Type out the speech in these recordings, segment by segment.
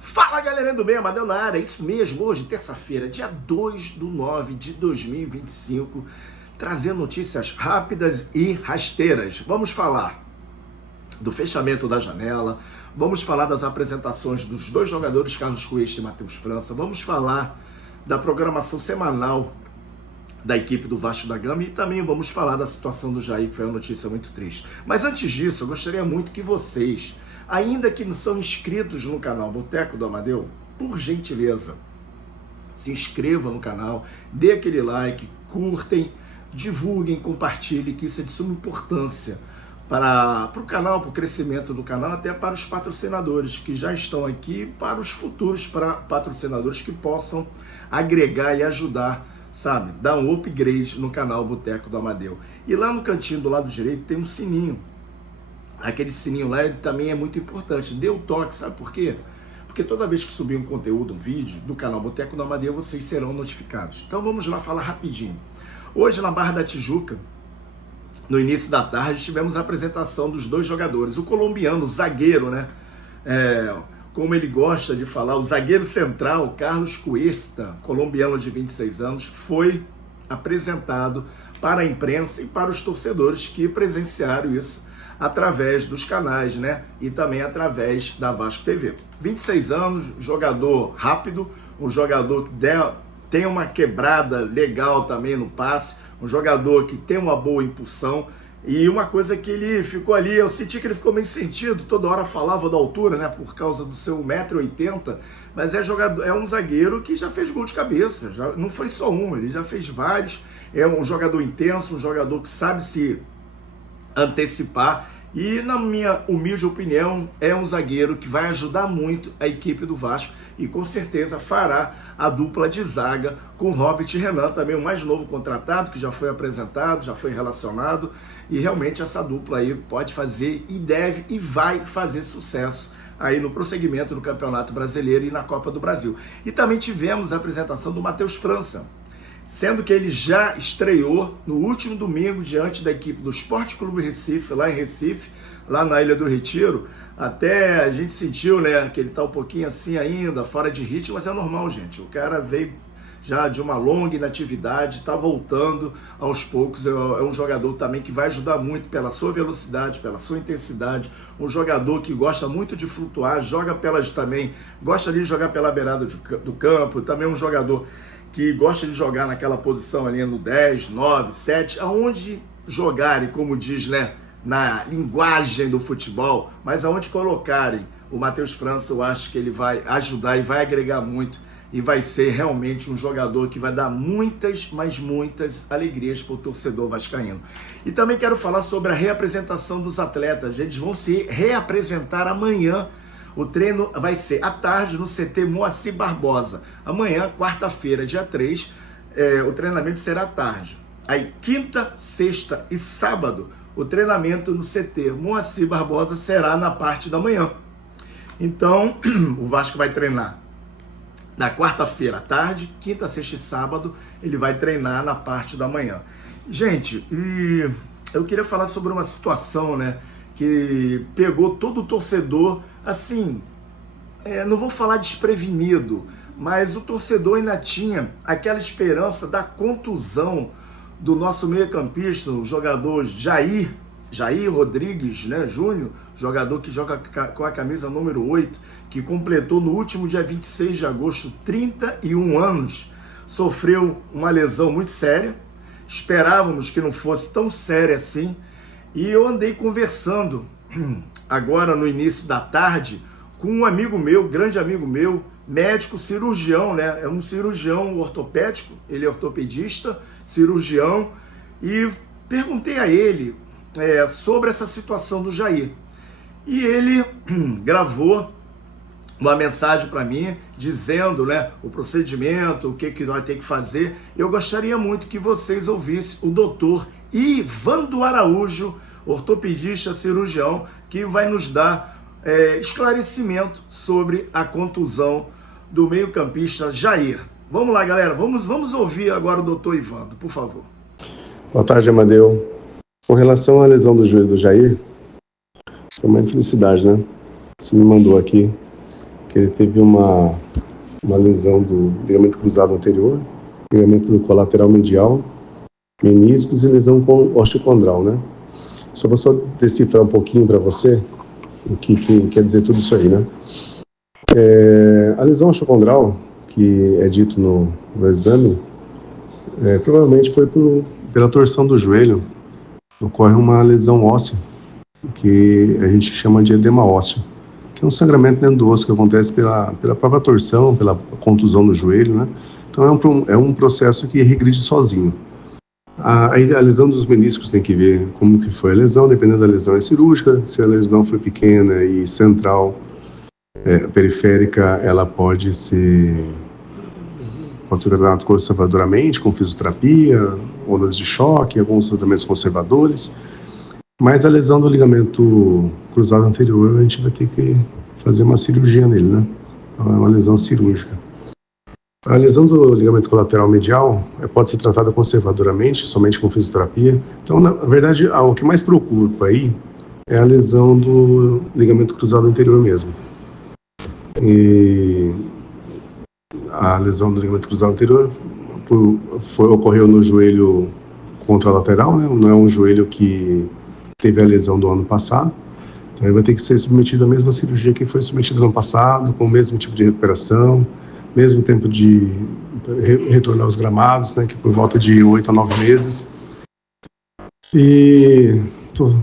Fala galerinha do bem, Amadeu na área, é isso mesmo, hoje terça-feira, dia 2/9/2025, trazendo notícias rápidas e rasteiras. Vamos falar do fechamento da janela, vamos falar das apresentações dos dois jogadores, Carlos Cuesta e Matheus França, vamos falar da programação semanal da equipe do Vasco da Gama e também vamos falar da situação do Jair, que foi uma notícia muito triste. Mas antes disso, eu gostaria muito que vocês, ainda que não são inscritos no canal Boteco do Amadeu, por gentileza, se inscrevam no canal, dê aquele like, curtem, divulguem, compartilhem, que isso é de suma importância para o canal, para o crescimento do canal, até para os patrocinadores que já estão aqui, para os futuros patrocinadores que possam agregar e ajudar, sabe, dar um upgrade no canal Boteco do Amadeu. E lá no cantinho do lado direito tem um sininho. Aquele sininho lá também é muito importante. Dê o toque, sabe por quê? Porque toda vez que subir um conteúdo, um vídeo do canal Boteco do Amadeu, vocês serão notificados. Então vamos lá falar rapidinho. Hoje na Barra da Tijuca, no início da tarde, tivemos a apresentação dos dois jogadores. O colombiano, o zagueiro, né? Como ele gosta de falar, o zagueiro central, Carlos Cuesta, colombiano de 26 anos, foi apresentado para a imprensa e para os torcedores que presenciaram isso através dos canais, né? E também através da Vasco TV. 26 anos, jogador rápido, um jogador que tem uma quebrada legal também no passe, um jogador que tem uma boa impulsão. E uma coisa que ele ficou ali, eu senti que ele ficou meio sentido, toda hora falava da altura, né, por causa do seu 1,80 m, mas é um zagueiro que já fez gol de cabeça, já, não foi só um, ele já fez vários, é um jogador intenso, um jogador que sabe se antecipar e, na minha humilde opinião, é um zagueiro que vai ajudar muito a equipe do Vasco e com certeza fará a dupla de zaga com Robert e Renan, também o mais novo contratado, que já foi apresentado, já foi relacionado, e realmente essa dupla aí pode fazer e deve e vai fazer sucesso aí no prosseguimento do Campeonato Brasileiro e na Copa do Brasil. E também tivemos a apresentação do Matheus França, sendo que ele já estreou no último domingo diante da equipe do Sport Clube Recife, lá em Recife, lá na Ilha do Retiro. Até a gente sentiu, né, que ele tá um pouquinho assim ainda, fora de ritmo, mas é normal, gente. O cara veio já de uma longa inatividade, tá voltando aos poucos. É um jogador também que vai ajudar muito pela sua velocidade, pela sua intensidade. Um jogador que gosta muito de flutuar, joga pelas também, gosta de jogar pela beirada do campo. Também é um jogador que gosta de jogar naquela posição ali no 10, 9, 7, aonde jogarem, como diz, né, na linguagem do futebol, mas aonde colocarem o Matheus França, eu acho que ele vai ajudar e vai agregar muito e vai ser realmente um jogador que vai dar muitas, mas muitas alegrias para o torcedor vascaíno. E também quero falar sobre a reapresentação dos atletas. Eles vão se reapresentar amanhã. O treino vai ser à tarde no CT Moacir Barbosa. Amanhã, quarta-feira, dia 3, o treinamento será à tarde. Aí, quinta, sexta e sábado, o treinamento no CT Moacir Barbosa será na parte da manhã. Então, o Vasco vai treinar na quarta-feira à tarde, quinta, sexta e sábado, ele vai treinar na parte da manhã. Gente, e eu queria falar sobre uma situação, né, que pegou todo o torcedor, assim, não vou falar desprevenido, mas o torcedor ainda tinha aquela esperança da contusão do nosso meio-campista, o jogador Jair Rodrigues, né, Júnior, jogador que joga com a camisa número 8, que completou no último dia 26 de agosto 31 anos, sofreu uma lesão muito séria, esperávamos que não fosse tão séria assim, e eu andei conversando agora no início da tarde com um amigo meu, grande amigo meu, médico cirurgião, né? É um cirurgião ortopédico, ele é ortopedista, cirurgião, e perguntei a ele sobre essa situação do Jair. E ele gravou uma mensagem para mim dizendo, né, o procedimento, o que vai ter que fazer. Eu gostaria muito que vocês ouvissem o doutor Ivando Araújo, ortopedista cirurgião, que vai nos dar esclarecimento sobre a contusão do meio-campista Jair. Vamos lá, galera, vamos ouvir agora o doutor Ivando, por favor. Boa tarde, Amadeu. Com relação à lesão do joelho do Jair, foi uma infelicidade, né? Você me mandou aqui que ele teve uma lesão do ligamento cruzado anterior, ligamento do colateral medial, meniscos e lesão com osteocondral, né? Só decifrar um pouquinho para você o que quer dizer tudo isso aí, né? A lesão osteocondral, que é dito no exame, provavelmente foi pela torção do joelho. Ocorre uma lesão óssea, que a gente chama de edema ósseo, que é um sangramento dentro do osso que acontece pela própria torção, pela contusão no joelho, né? Então é um processo que regride sozinho. A lesão dos meniscos tem que ver como que foi a lesão, dependendo da lesão é cirúrgica, se a lesão foi pequena e central, periférica, ela pode ser tratada conservadoramente, com fisioterapia, ondas de choque, alguns tratamentos conservadores, mas a lesão do ligamento cruzado anterior, a gente vai ter que fazer uma cirurgia nele, né? Então, é uma lesão cirúrgica. A lesão do ligamento colateral medial pode ser tratada conservadoramente, somente com fisioterapia. Então, na verdade, o que mais preocupa aí é a lesão do ligamento cruzado anterior mesmo. E a lesão do ligamento cruzado anterior ocorreu no joelho contralateral, né? Não é um joelho que teve a lesão do ano passado. Então, ele vai ter que ser submetido à mesma cirurgia que foi submetido no ano passado, com o mesmo tipo de recuperação, mesmo tempo de retornar aos gramados, né, que por volta de 8 a 9 meses. E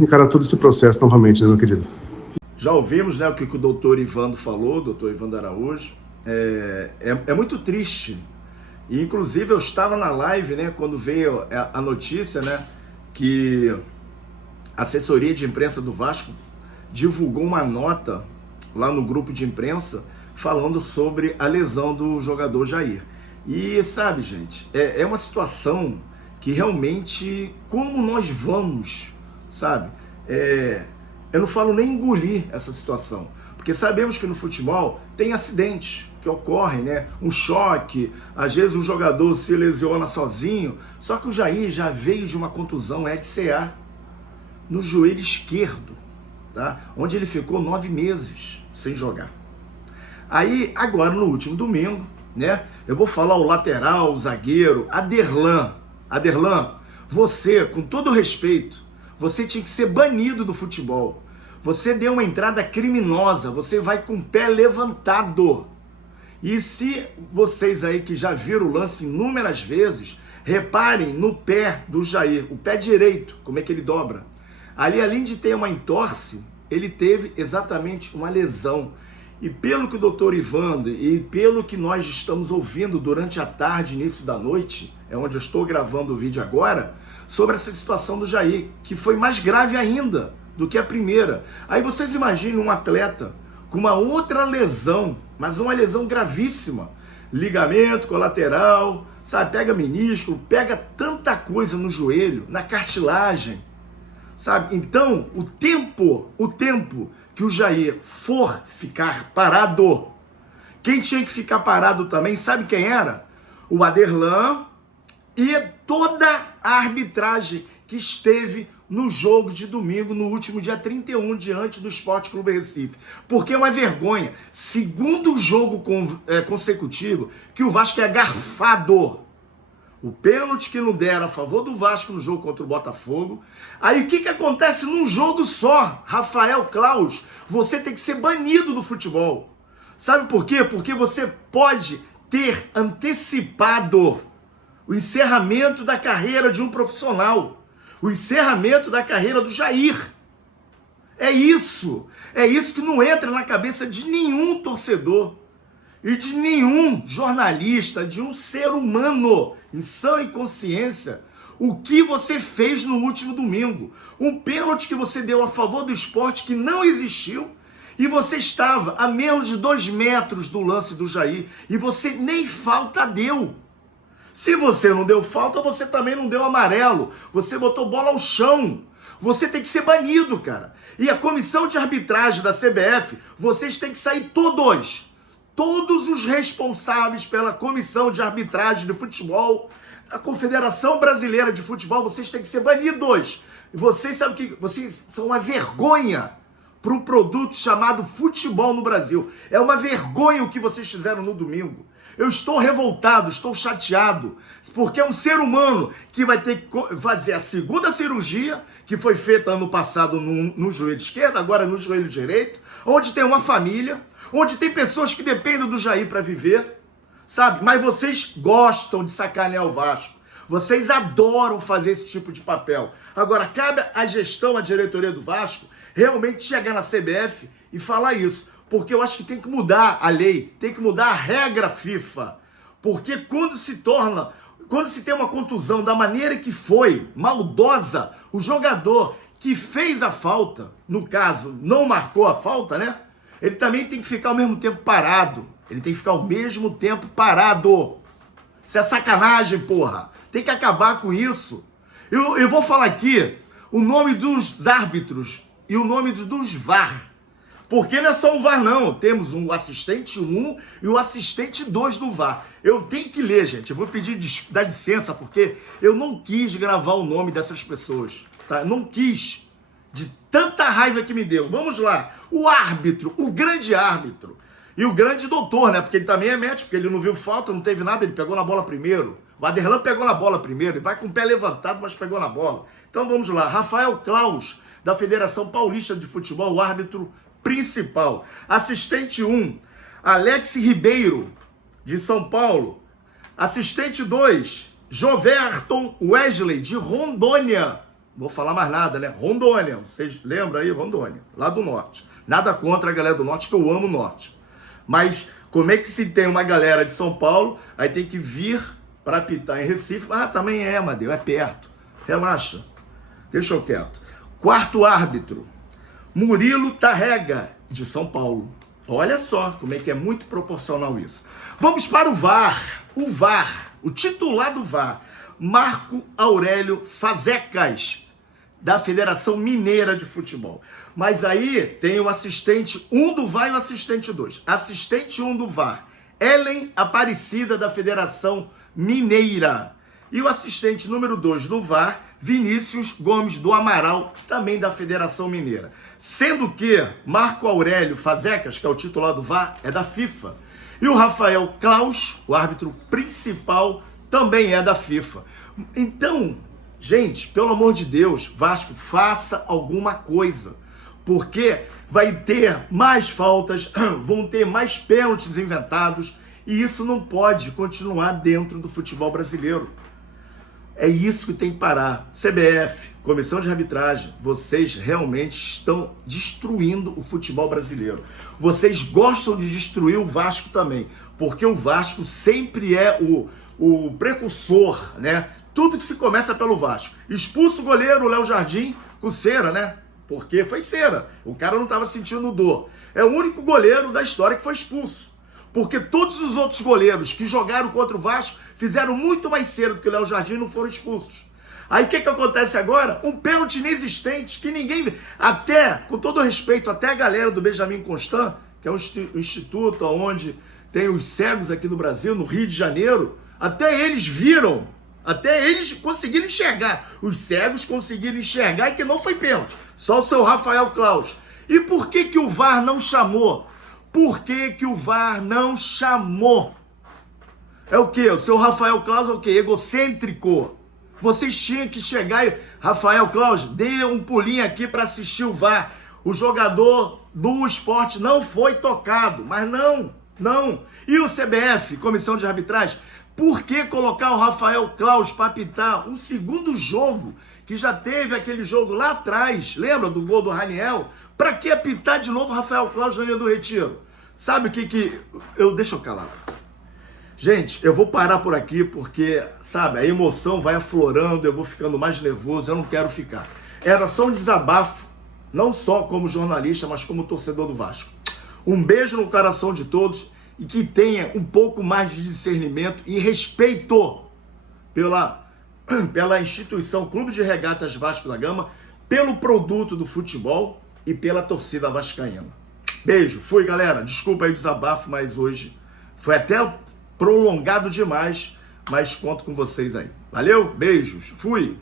encarar todo esse processo novamente, né, meu querido? Já ouvimos, né, o que o doutor Ivando falou, o doutor Ivando Araújo. É muito triste. E, inclusive, eu estava na live, né, quando veio a notícia, né, que a assessoria de imprensa do Vasco divulgou uma nota lá no grupo de imprensa falando sobre a lesão do jogador Jair. E sabe, gente, é uma situação que realmente, como nós vamos, sabe, eu não falo nem engolir essa situação, porque sabemos que no futebol tem acidentes que ocorrem, né? Um choque, às vezes um jogador se lesiona sozinho, só que o Jair já veio de uma contusão EDCA no joelho esquerdo, tá? Onde ele ficou 9 meses sem jogar. Aí, agora no último domingo, né, eu vou falar o lateral, o zagueiro, Aderlan. Aderlan, você, com todo respeito, você tinha que ser banido do futebol. Você deu uma entrada criminosa, você vai com o pé levantado. E se vocês aí que já viram o lance inúmeras vezes, reparem no pé do Jair, o pé direito, como é que ele dobra. Ali, além de ter uma entorse, ele teve exatamente uma lesão. E pelo que o doutor Ivando e pelo que nós estamos ouvindo durante a tarde, início da noite, é onde eu estou gravando o vídeo agora, sobre essa situação do Jair, que foi mais grave ainda do que a primeira. Aí vocês imaginem um atleta com uma outra lesão, mas uma lesão gravíssima, ligamento colateral, sabe, pega menisco, pega tanta coisa no joelho, na cartilagem, sabe? Então, o tempo que o Jair for ficar parado, quem tinha que ficar parado também, sabe quem era? O Aderlan e toda a arbitragem que esteve no jogo de domingo, no último dia 31, diante do Sport Clube Recife. Porque é uma vergonha. Segundo jogo consecutivo, que o Vasco é garfado. O pênalti que não deram a favor do Vasco no jogo contra o Botafogo. Aí o que acontece num jogo só? Rafael Claus, você tem que ser banido do futebol. Sabe por quê? Porque você pode ter antecipado o encerramento da carreira de um profissional. O encerramento da carreira do Jair. É isso que não entra na cabeça de nenhum torcedor e de nenhum jornalista, de um ser humano em sã e consciência. O que você fez no último domingo? Um pênalti que você deu a favor do Sport que não existiu, e você estava a menos de 2 metros do lance do Jair e você nem falta deu. Se você não deu falta, você também não deu amarelo. Você botou bola ao chão. Você tem que ser banido, cara. E a comissão de arbitragem da CBF, vocês têm que sair todos os responsáveis pela comissão de arbitragem de futebol, a Confederação Brasileira de Futebol, vocês têm que ser banidos. E vocês sabem que vocês são uma vergonha para um produto chamado futebol no Brasil. É uma vergonha o que vocês fizeram no domingo. Eu estou revoltado, estou chateado, porque é um ser humano que vai ter que fazer a segunda cirurgia, que foi feita ano passado no joelho esquerdo, agora no joelho direito, onde tem uma família, onde tem pessoas que dependem do Jair para viver, sabe? Mas vocês gostam de sacanear o Vasco. Vocês adoram fazer esse tipo de papel. Agora, cabe à gestão, à diretoria do Vasco, realmente chegar na CBF e falar isso. Porque eu acho que tem que mudar a lei, tem que mudar a regra FIFA. Porque quando se tem uma contusão da maneira que foi, maldosa, o jogador que fez a falta, no caso, não marcou a falta, né? Ele também tem que ficar ao mesmo tempo parado. Ele tem que ficar ao mesmo tempo parado. Isso é sacanagem, porra. Tem que acabar com isso. Eu vou falar aqui o nome dos árbitros e o nome dos VAR. Porque não é só o VAR, não. Temos um assistente 1 e o assistente 2 do VAR. Eu tenho que ler, gente. Eu vou pedir dar licença, porque eu não quis gravar o nome dessas pessoas. Tá? Não quis. De tanta raiva que me deu. Vamos lá. O árbitro, o grande árbitro. E o grande doutor, né? Porque ele também é médico, porque ele não viu falta, não teve nada, ele pegou na bola primeiro. O Aderlan pegou na bola primeiro, ele vai com o pé levantado, mas pegou na bola. Então vamos lá. Rafael Claus, da Federação Paulista de Futebol, o árbitro principal. Assistente 1, Alex Ribeiro, de São Paulo. Assistente 2, Joverton Wesley, de Rondônia. Não vou falar mais nada, né? Rondônia, vocês lembram aí? Rondônia, lá do norte. Nada contra a galera do norte, que eu amo o norte. Mas como é que se tem uma galera de São Paulo, aí tem que vir para apitar em Recife? Ah, também é, Madeu, é perto. Relaxa, deixa eu quieto. Quarto árbitro, Murilo Tarrega, de São Paulo. Olha só como é que é muito proporcional isso. Vamos para o VAR. O VAR, o titular do VAR, Marco Aurélio Fazecas, da Federação Mineira de Futebol. Mas aí tem o assistente 1 do VAR e o assistente 2. Assistente 1 do VAR, Ellen Aparecida, da Federação Mineira. E o assistente número 2 do VAR, Vinícius Gomes do Amaral, também da Federação Mineira. Sendo que Marco Aurélio Fazecas, que é o titular do VAR, é da FIFA. E o Rafael Claus, o árbitro principal, também é da FIFA. Então, gente, pelo amor de Deus, Vasco, faça alguma coisa. Porque vai ter mais faltas, vão ter mais pênaltis inventados, e isso não pode continuar dentro do futebol brasileiro. É isso que tem que parar. CBF, Comissão de Arbitragem, vocês realmente estão destruindo o futebol brasileiro. Vocês gostam de destruir o Vasco também, porque o Vasco sempre é o precursor, né? Tudo que se começa pelo Vasco. Expulsa o goleiro, o Léo Jardim, com cera, né? Porque foi cera. O cara não estava sentindo dor. É o único goleiro da história que foi expulso. Porque todos os outros goleiros que jogaram contra o Vasco fizeram muito mais cera do que o Léo Jardim e não foram expulsos. Aí o que acontece agora? Um pênalti inexistente, que ninguém... Até, com todo respeito, até a galera do Benjamin Constant, que é um instituto onde tem os cegos aqui no Brasil, no Rio de Janeiro, até eles viram, até eles conseguiram enxergar. Os cegos conseguiram enxergar e que não foi pênalti. Só o seu Rafael Claus. E por que o VAR não chamou? Por que o VAR não chamou? É o quê? O seu Rafael Claus é o quê? Egocêntrico. Vocês tinham que chegar e... Rafael Claus, dê um pulinho aqui para assistir o VAR. O jogador do esporte não foi tocado. Mas não. E o CBF, Comissão de Arbitragem, por que colocar o Rafael Claus para apitar um segundo jogo, que já teve aquele jogo lá atrás, lembra do gol do Raniel? Para que apitar de novo o Rafael Claus na linha do Retiro? Sabe o que deixa eu calado. Gente, eu vou parar por aqui porque, sabe, a emoção vai aflorando, eu vou ficando mais nervoso, eu não quero ficar. Era só um desabafo, não só como jornalista, mas como torcedor do Vasco. Um beijo no coração de todos e que tenha um pouco mais de discernimento e respeito pela instituição Clube de Regatas Vasco da Gama, pelo produto do futebol e pela torcida vascaína. Beijo, fui galera, desculpa aí o desabafo, mas hoje foi até prolongado demais, mas conto com vocês aí. Valeu, beijos, fui!